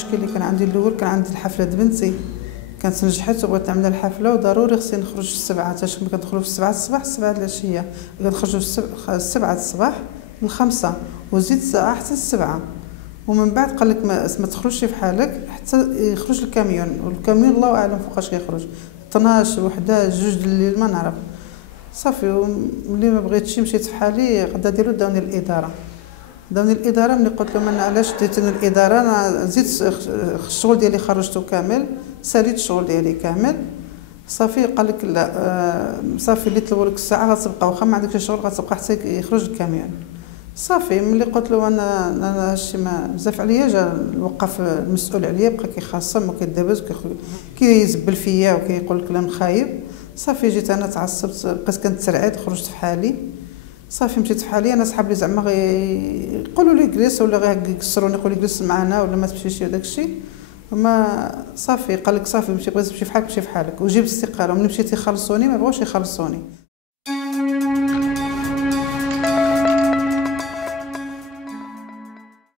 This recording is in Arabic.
المشكل اللي كان عندي الاول، كان عندي الحفله بنتي كانت نجحت وبغيت نعمل الحفله وضروري خصني نخرج في السبعه، حتى كندخلوا في السبعه الصباح السبعه العشيه، كنخرجوا في السبعه الصباح الخمسة وزيد ساعه حتى السبعه. ومن بعد قال لك ما تخرجش في حالك حتى يخرج الكاميون، والكاميون الله اعلم فوقاش كيخرج 12 وحده 2 الليل ما نعرف. صافي ملي ما بغيتش مشيت في حالي غدا ديروا داوني الاداره. ملي قلت لهم انا علاش ديتوني الاداره، انا زدت الشغل ديالي خرجته كامل، ساليت الشغل ديالي كامل. صافي قال لك لا صافي اللي طلبوا لك الساعه غتبقى، واخا ما عندكش شغل غتبقى حتى يخرج الكاميون. صافي ملي قلت له انا هادشي ما بزاف عليا، جا وقف المسؤول عليا بقى كيخاصم وكيدابز كيزبل فيا وكيقول كلام خايب. صافي جيت انا تعصبت، بقيت كنترعد، خرجت في حالي. صافي مشيت في حالي. انا صحاب لي زعما غيقولوا لي جلس ولا غيكسروني يقولوا لي جلس معنا ولا ما تمشيش وداك الشيء. ما صافي قال لك صافي بغيتي تمشي في حالك مشي في حالك وجيب الاستقاله. ملي مشيت يخلصوني ما بغاوش يخلصوني.